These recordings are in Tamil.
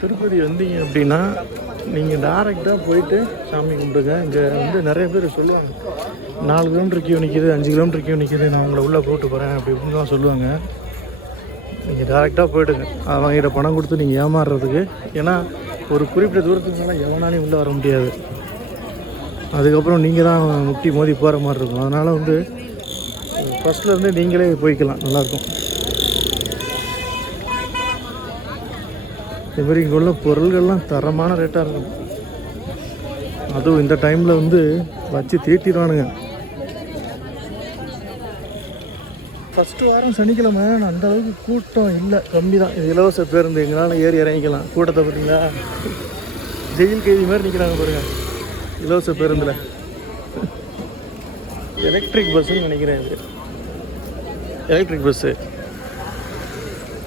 திருப்பதி வந்தீங்க அப்படின்னா நீங்கள் டேரெக்டாக போயிட்டு சாமி கும்பிடுங்க. இங்கே வந்து நிறைய பேர் சொல்லுவாங்க நாலு கிலோமீட்டர் கியூ நிற்கிது அஞ்சு கிலோமீட்டர் கியூ நிற்கிது நான் உங்களை உள்ளே போட்டு போகிறேன் அப்படி இப்படின்னு தான் சொல்லுவாங்க நீங்கள் டேரெக்டாக போயிடுங்க. அவங்ககிட்ட பணம் கொடுத்து நீங்கள் ஏமாறுறதுக்கு. ஏன்னா ஒரு குறிப்பிட்ட தூரத்துக்கு மேலே எவனாலையும் உள்ளே வர முடியாது. அதுக்கப்புறம் நீங்கள் தான் முட்டி மோதி போகிற மாதிரி இருக்கும். அதனால் வந்து ஃபஸ்ட்டில் இருந்து நீங்களே போய்க்கலாம். நல்லாயிருக்கும் இது இங்கே உள்ள பொருள்கள்லாம் தரமான ரேட்டாக இருக்கும். அதுவும் இந்த டைமில் வந்து வச்சு தீட்டிடுவானுங்க. ஃபஸ்ட்டு வாரம் சனிக்கிழமை அந்த அளவுக்கு கூட்டம் இல்லை. கம்மி தான். இது இலவச பேருந்து. எங்களால் ஏறி இறங்கிக்கலாம். கூட்டத்தை பார்த்தீங்களா? ஜெயில் கைதி மாதிரி நிற்கிறாங்க பாருங்க. இலவச பேருந்தில். எலக்ட்ரிக் பஸ்ஸுன்னு நினைக்கிறேன் இது. எலக்ட்ரிக் பஸ்ஸு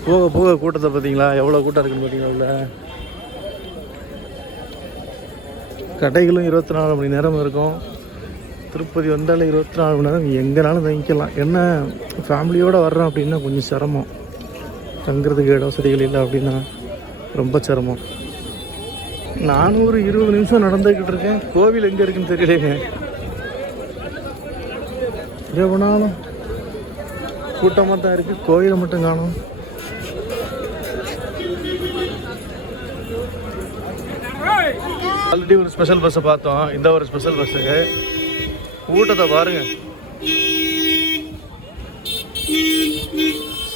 போக போக கூட்டத்தை பார்த்தீங்களா? எவ்வளோ கூட்டம் இருக்குன்னு பார்த்தீங்களா உள்ள கடைகளும் இருபத்தி நாலு மணி நேரம் இருக்கும். திருப்பதி வந்தாலே இருபத்தி நாலு மணி நேரம். எங்கேனாலும் தங்கிக்கலாம். என்ன ஃபேமிலியோடு வர்றோம் அப்படின்னா கொஞ்சம் சிரமம். தங்குறதுக்கு இட வசதிகள் இல்லை அப்படின்னா ரொம்ப சிரமம். நானும் ஒரு இருபது நிமிஷம் நடந்துக்கிட்டு இருக்கேன். கோவில் எங்கே இருக்குன்னு தெரியலைங்க. எவ்வளோ கூட்டமாக தான் இருக்குது கோயிலை மட்டும் காணும். ஆல்ரெடி ஒரு ஸ்பெஷல் பஸ்ஸை பார்த்தோம். இந்த ஒரு ஸ்பெஷல் பஸ்ஸு கூட்டத்தை பாருங்க.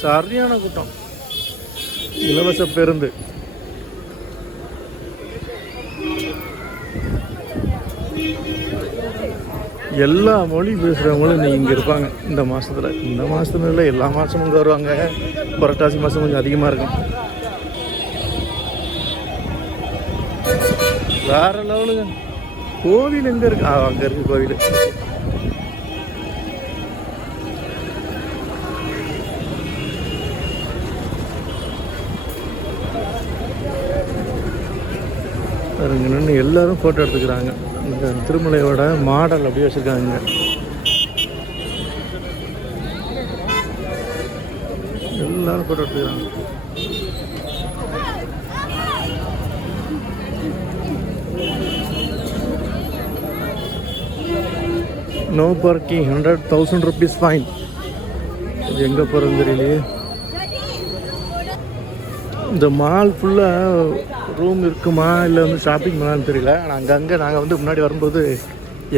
சரியான கூட்டம். இலவச பேருந்து. எல்லா மொழி பேசுகிறவங்களும் இன்னைக்கு இங்கே இருப்பாங்க. இந்த மாதத்தில் இந்த மாதத்துல இல்லை எல்லா மாதமும் இங்கே வருவாங்க. புரட்டாசி மாதம் கொஞ்சம் அதிகமாக இருக்கும். வேற லெவலுங்க கோவில் எங்க இருக்கு? அங்க அங்கே இருக்கு கோவில். பாருங்க நின்று எல்லாரும் ஃபோட்டோ எடுத்துக்கிறாங்க. இந்த திருமலையோட மாடல் அப்படியே வச்சுருக்காங்க. எல்லாரும் ஃபோட்டோ எடுத்துக்கிறாங்க. No parking hundred thousand rupees fine இது எங்கே போகிறது தெரியலையே. இந்த மால் ஃபுல்லாக ரூம் இருக்குமா இல்லை வந்து ஷாப்பிங் பண்ணலான்னு தெரியல. ஆனால் அங்கங்கே நாங்கள் வந்து முன்னாடி வரும்போது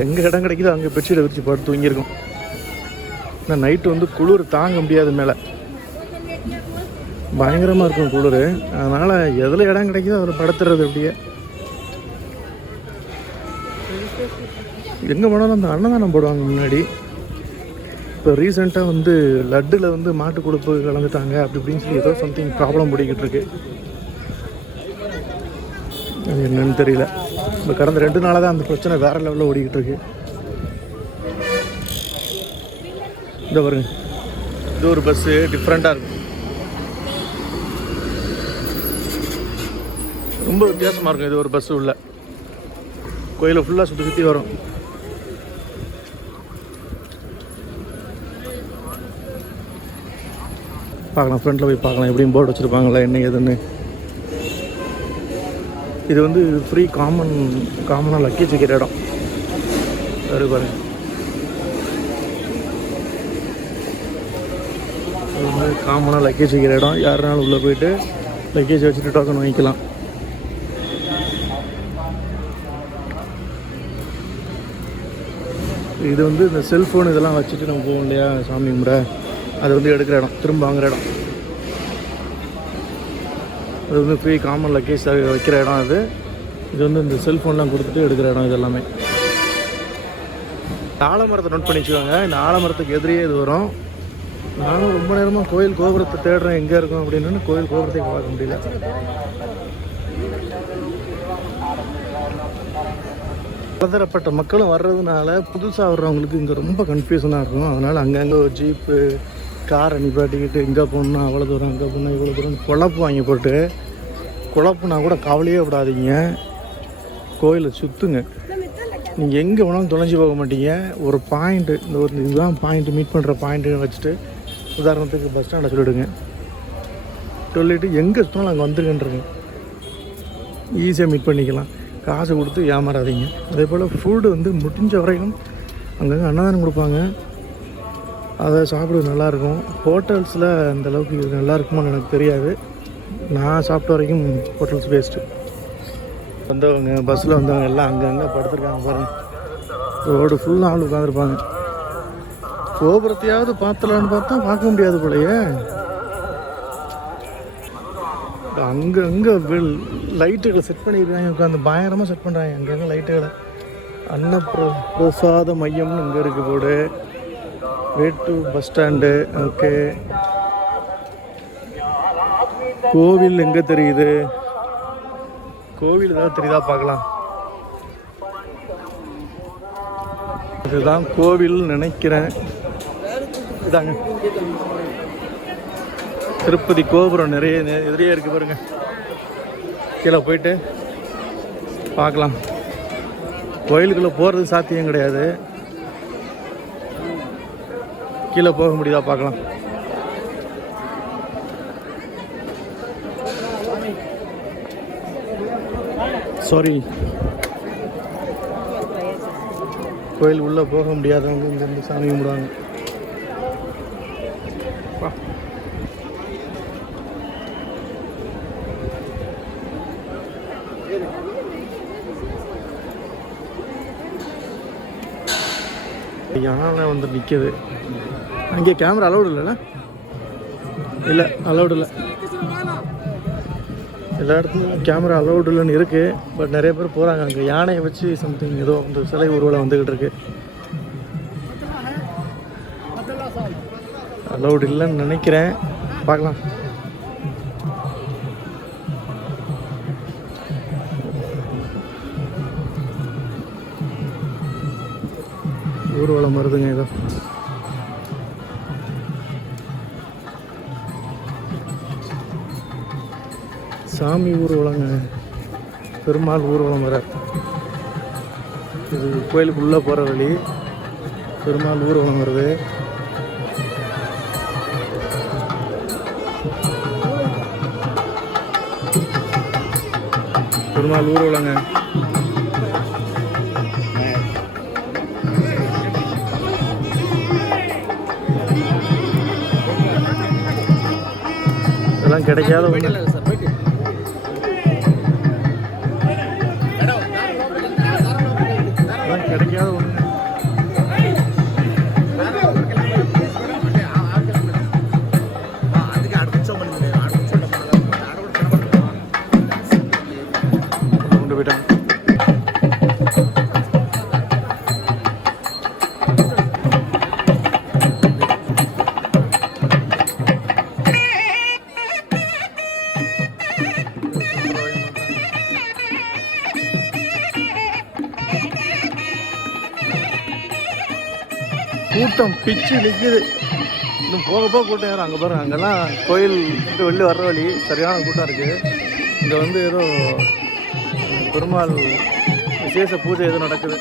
எங்கே இடம் கிடைக்குதோ அங்கே பெட்ஷீட்டை விரிச்சு படுத்து தூங்கியிருக்கோம். ஆனால் நைட்டு வந்து குளிர் தாங்க முடியாது மேலே. பயங்கரமாக இருக்கும் குளிர். அதனால் எதில் இடம் கிடைக்குதோ அதில் படுத்துறது அப்படியே. எங்கே போனாலும் அந்த அன்னதானம் போடுவாங்க முன்னாடி. இப்போ ரீசெண்டாக வந்து லட்டில் வந்து மாட்டு கொழுப்பு கலந்துட்டாங்க அப்படி இப்படின்னு சொல்லி ஏதோ சம்திங் ப்ராப்ளம் பிடிக்கிட்டு இருக்கு. என்னன்னு தெரியல. இப்போ கடந்த ரெண்டு நாளாக தான் அந்த பிரச்சனை வேறு லெவலில் ஓடிக்கிட்டு இருக்கு. இந்த பாருங்க. இது ஒரு பஸ்ஸு டிஃப்ரெண்ட்டாக இருக்கும். ரொம்ப வித்தியாசமாக இருக்கும். இது ஒரு பஸ்ஸு உள்ள. கோயிலை ஃபுல்லாக சுற்றி சுற்றி வரும். பார்க்கலாம் ஃப்ரண்ட்டில் போய் பார்க்கலாம் எப்படியும் போர்டு வச்சுருப்பாங்களா என்ன ஏதுன்னு. இது வந்து ஃப்ரீ காமன் காமனாக லக்கேஜ் வைக்கிற இடம். சரி பாருங்க இது வந்து காமனாக லக்கேஜ் வைக்கிற இடம். யாருனாலும் உள்ளே போயிட்டு லக்கேஜ் வச்சுட்டு டோக்கன் வாங்கிக்கலாம். இது வந்து இந்த செல்ஃபோன் இதெல்லாம் வச்சுட்டு நம்ம போவோம் இல்லையா சாமி கும்பிட? அது வந்து எடுக்கிற இடம் திரும்ப வாங்குற இடம். அது வந்து ஃப்ரீ காமன் லக்கேஜ் வைக்கிற இடம் அது. இது வந்து இந்த செல்ஃபோன்லாம் கொடுத்துட்டு எடுக்கிற இடம் இது எல்லாமே. ஆலமரத்தை நோட் பண்ணி வச்சுக்கோங்க. இந்த ஆலமரத்துக்கு எதிரியே இது வரும். நானும் ரொம்ப நேரமாக கோயில் கோபுரத்தை தேடுறேன் எங்கே இருக்கும் அப்படின்னு கோயில் கோபுரத்தை பார்க்க முடியல. பலதரப்பட்ட மக்களும் வர்றதுனால புதுசாக வர்றவங்களுக்கு இங்கே ரொம்ப கன்ஃபியூஷனாக இருக்கும். அதனால் அங்கங்கே ஒரு ஜீப்பு காரை நிப்பாட்டிக்கிட்டு இங்கே போகணும் அவ்வளோ தூரம் அங்கே போகணும் இவ்வளோ தூரம் குழப்பு வாங்கி போட்டு குழப்புனா கூட கவலையே விடாதீங்க. கோயிலை சுற்றுங்க நீங்கள் எங்கே வேணாலும் தொலைஞ்சு போக மாட்டீங்க. ஒரு பாயிண்ட்டு இந்த ஒரு இதுதான் பாயிண்ட்டு மீட் பண்ணுற பாயிண்ட்டுன்னு வச்சுட்டு உதாரணத்துக்கு பஸ் ஸ்டாண்டை சொல்லிவிடுங்க சொல்லிவிட்டு எங்கே சுற்றினாலும் அங்கே வந்துருங்கன்றங்க. ஈஸியாக மீட் பண்ணிக்கலாம். காசு கொடுத்து ஏமாறாதீங்க. அதே போல் ஃபுட்டு வந்து முடிஞ்ச வரைக்கும் அங்கங்கே அன்னதானம் கொடுப்பாங்க. அதை சாப்பிட நல்லாயிருக்கும். ஹோட்டல்ஸில் அந்த அளவுக்கு இது நல்லா இருக்குமான்னு எனக்கு தெரியாது. நான் சாப்பிட்ட வரைக்கும் ஹோட்டல்ஸ் வேஸ்ட்டு வந்தவங்க பஸ்ஸில் வந்தவங்க எல்லாம் அங்கங்கே படுத்துருக்காங்க பாருங்க. ரோடு ஃபுல்லாக ஆள் உட்காந்துருப்பாங்க கோபுரத்தையாவது பார்த்தலான்னு பார்த்தா பார்க்க முடியாது போலையே. அங்கே அங்கே லைட்டுகளை செட் பண்ணியிருக்காங்க. உட்காந்து பயங்கரமாக செட் பண்ணுறாங்க அங்கங்கே லைட்டுகளை அன்னப்ர பிரசாத மையம்னு இங்கே இருக்குது போடு வேட்டு பஸ் ஸ்டாண்டு ஓகே கோவில் எங்கே தெரியுது? கோவில் ஏதாவது தெரியுதா பார்க்கலாம். இதுதான் கோவில் நினைக்கிறேன். இதாங்க. திருப்பதி கோபுரம் நிறைய நெ- எதிரியே இருக்கு பாருங்க. கீழே போயிட்டு பார்க்கலாம். கோயிலுக்குள்ளே போகிறது சாத்தியம் கிடையாது. கீழே போக முடியுதா பார்க்கலாம். சாரி கோயில் உள்ளே போக முடியாதவங்க இங்கேருந்து சாமி கும்பிடுவாங்க. யானை வந்து நிற்கிது அங்கே கேமரா அலௌடு இல்லைல்ல? இல்லை அலௌடு இல்லை. எல்லா இடத்துலையும் கேமரா அலௌடு இல்லைன்னு இருக்குது பட் நிறைய பேர் போகிறாங்க அங்கே. யானையை வச்சு சம்திங் ஏதோ அந்த சிலை ஊர்வலம் வந்துக்கிட்டு இருக்கு. அலௌடு இல்லைன்னு நினைக்கிறேன். பார்க்கலாம். ஊர்வலம் வருதுங்க ஏதோ சாமி ஊர்வலங்க. பெருமாள் ஊர்வலம் வர இது கோயிலுக்குள்ளே போகிற வழி. பெருமாள் ஊர்வலம் வருது. பெருமாள் ஊர்வலங்க. இதெல்லாம் கிடைக்காத ஒன்று இதெல்லாம் கிடைக்காத ஒன்று கூட்டம் பிச்சு நிற்கிது இன்னும் போக போக கூட்டம் ஏறும். அங்கே பாருங்க அங்கெல்லாம் கோயில் வெளில வர்ற வழி சரியான கூட்டம் இருக்குது இங்கே வந்து ஏதோ பெருமாள் விசேஷ பூஜை எதுவும் நடக்குது.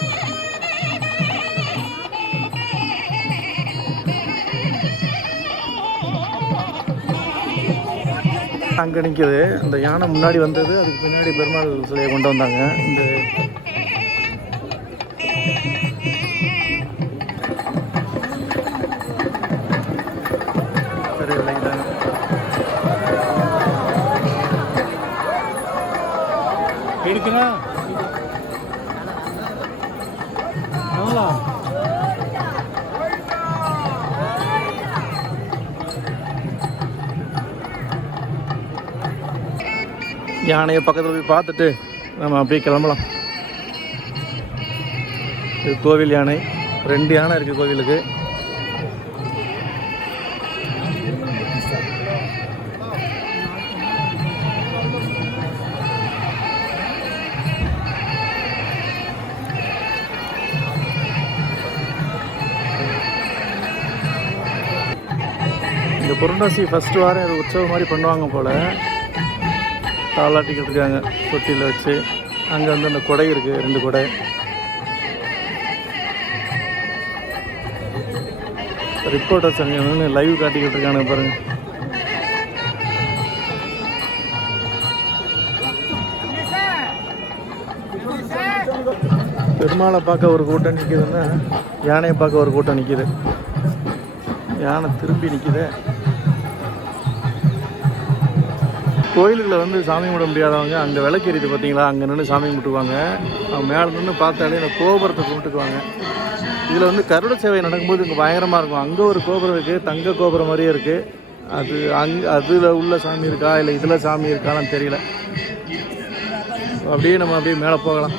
அங்கே நிற்கிது அந்த யானை முன்னாடி வந்தது. அதுக்கு பின்னாடி பெருமாள் சிலையை கொண்டு வந்தாங்க. இந்த யானையை பக்கத்தில் போய் பார்த்துட்டு நம்ம அப்படியே கிளம்பலாம். இது கோவில் யானை. ரெண்டு யானை இருக்குது கோவிலுக்கு. இந்த புரண்டாசி ஃபஸ்ட்டு வாரம் இது உற்சவம் மாதிரி பண்ணுவாங்க போல். தாளாட்டிக்கிட்டு இருக்காங்க தொட்டியில் வச்சு. அங்கே வந்து அந்த குடை இருக்குது ரெண்டு குடை. ரிப்போர்ட்டர்ஸ் அங்கே லைவ் காட்டிக்கிட்டு இருக்காங்க பாருங்க. பெருமாளை பார்க்க ஒரு கூட்டம் நிற்கிதுன்னா யானையை பார்க்க ஒரு கூட்டம் நிற்கிது யானை திரும்பி நிற்கிது கோயிலுக்குள்ள வந்து சாமி கும்பிட முடியாதவங்க அங்கே விளக்கு பார்த்தீங்களா அங்கே நின்று சாமி கும்பிட்டுக்குவாங்க. அவங்க மேலே நின்று பார்த்தாலே இந்த கோபுரத்தை கும்பிட்டுக்குவாங்க. இதில் வந்து கருட சேவை நடக்கும்போது இங்கே பயங்கரமாக இருக்கும். அங்கே ஒரு கோபுரம் இருக்குது தங்க கோபுரம் மாதிரியே இருக்குது அது அங் அதில் உள்ள சாமி இருக்கா இல்லை இதில் சாமி இருக்கான்னு தெரியல. அப்படியே நம்ம அப்படியே மேலே போகலாம்.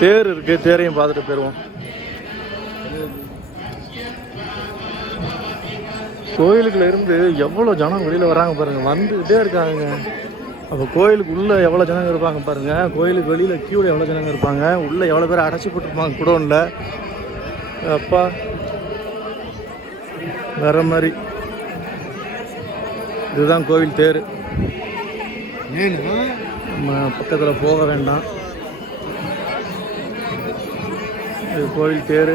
தேர் இருக்குது தேரையும் பார்த்துட்டு போயிடுவோம் கோயிலுக்குள்ள இருந்து எவ்வளோ ஜனம் வெளியில் வராங்க பாருங்க. வந்துக்கிட்டே இருக்காங்க. அப்போ கோயிலுக்கு உள்ளே எவ்வளோ ஜனங்க இருப்பாங்க பாருங்க. கோயிலுக்கு வெளியில் கியூவில் எவ்வளோ ஜனங்க இருப்பாங்க. உள்ளே எவ்வளோ பேர் அடைச்சி போட்டிருப்பாங்க குடோனில். அப்பா வேற மாதிரி. இதுதான் கோவில் தேர். நம்ம பக்கத்தில் போக வேண்டாம். இது கோவில் தேர்.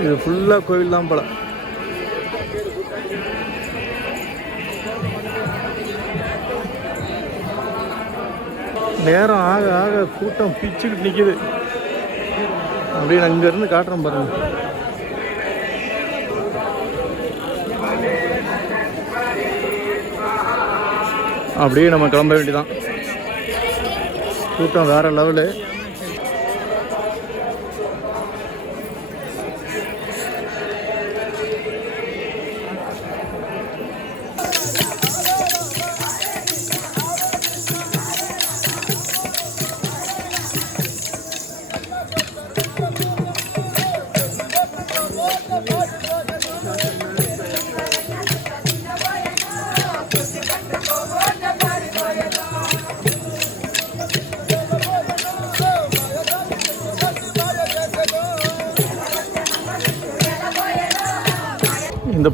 இது ஃபுல்லாக கோவில் தான் போல. நேரம் ஆக ஆக கூட்டம் பிச்சுக்கிட்டு நிற்கிது அப்படியே அங்கேருந்து இங்கேருந்து காட்டுறேன் பாருங்க. அப்படியே நம்ம கிளம்ப வேண்டியதான் கூட்டம் வேறு லெவலு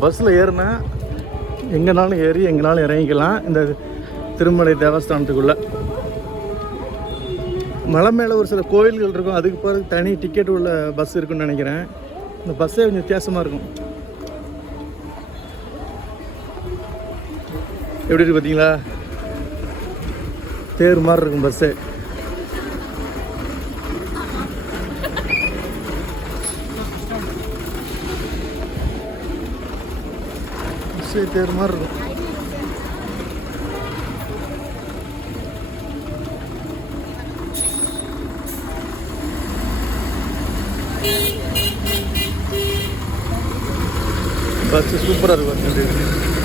பஸ்ஸில் ஏறினா எங்கேனாலும் ஏறி எங்கேனாலும் இறங்கிக்கலாம். இந்த திருமலை தேவஸ்தானத்துக்குள்ளே. மலை மேலே ஒரு சில கோயில்கள் இருக்கும். அதுக்கு பிறகு தனி டிக்கெட் உள்ள பஸ் இருக்குன்னு நினைக்கிறேன். இந்த பஸ்ஸே கொஞ்சம் வித்தியாசமாக இருக்கும். எப்படி இருக்கு பார்த்தீங்களா தேர் மாதிரி இருக்கும் பஸ்ஸே பஸ்ஸே தேர் மாதிரி இருக்கும். பஸ் சூப்பராக இருக்கும்.